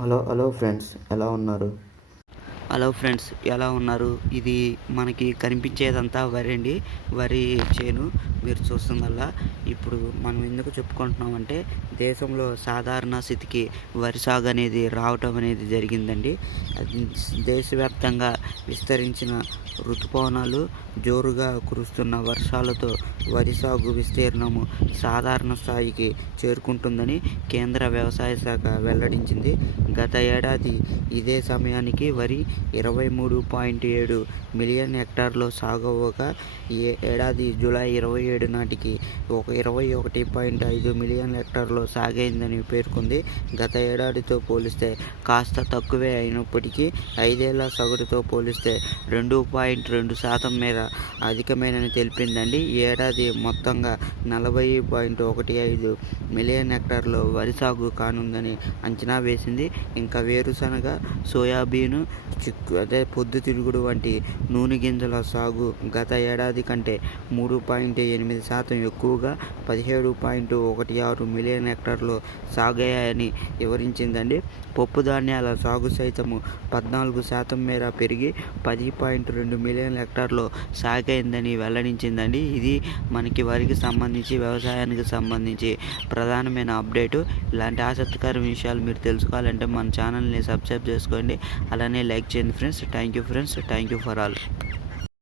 Hello friends, ఎలా ఉన్నారు? Hello friends, ఎలా ఉన్నారు? ఇది మనకి కనిపించేదంతా వరి అండి. వరి చేను మీరు చూస్తుందల్లా. ఇప్పుడు మనం ఎందుకు చెప్పుకుంటున్నామంటే దేశంలో సాధారణ స్థితికి వరి సాగు అనేది రావటం అనేది జరిగిందండి. దేశవ్యాప్తంగా విస్తరించిన ఋతుపవనాలు, జోరుగా కురుస్తున్న వర్షాలతో వరి సాగు విస్తీర్ణము సాధారణ స్థాయికి చేరుకుంటుందని కేంద్ర వ్యవసాయ శాఖ వెల్లడించింది. గత ఏడాది ఇదే సమయానికి వరి 23.7 మిలియన్ హెక్టార్లో సాగవగా ఈ ఏడాది జూలై 27 నాటికి 21.5 మిలియన్ హెక్టార్లో సాగైందని పేర్కొంది. గత ఏడాదితో పోలిస్తే కాస్త తక్కువే అయినప్పటికీ 5 ఏళ్ల సగటుతో పోలిస్తే 2.2% మేర అధికమేనని తెలిపిందండి. ఈ ఏడాది మొత్తంగా 40.15 మిలియన్ హెక్టార్లో వరి సాగు కానుందని అంచనా వేసింది. ఇంకా వేరుశనగ, సోయాబీన్, పొద్దుతిరుగుడు వంటి నూనె గింజల సాగు గత ఏడాది కంటే 3.8% ఎక్కువగా 17.16 మిలియన్ హెక్టార్లో సాగాయని వివరించిందండి. పప్పు ధాన్యాల సాగు సైతము 14% మేర పెరిగి 10.2 మిలియన్ హెక్టార్లో సాగైందని వెల్లడించిందండి. ఇది మనకి వరికి సంబంధించి, వ్యవసాయానికి సంబంధించి ప్రధానమైన అప్డేటు. ఇలాంటి ఆసక్తికర విషయాలు మీరు తెలుసుకోవాలంటే మన ఛానల్ని సబ్స్క్రైబ్ చేసుకోండి, అలానే లైక్ చేయండి friends. Thank you friends, thank you for all.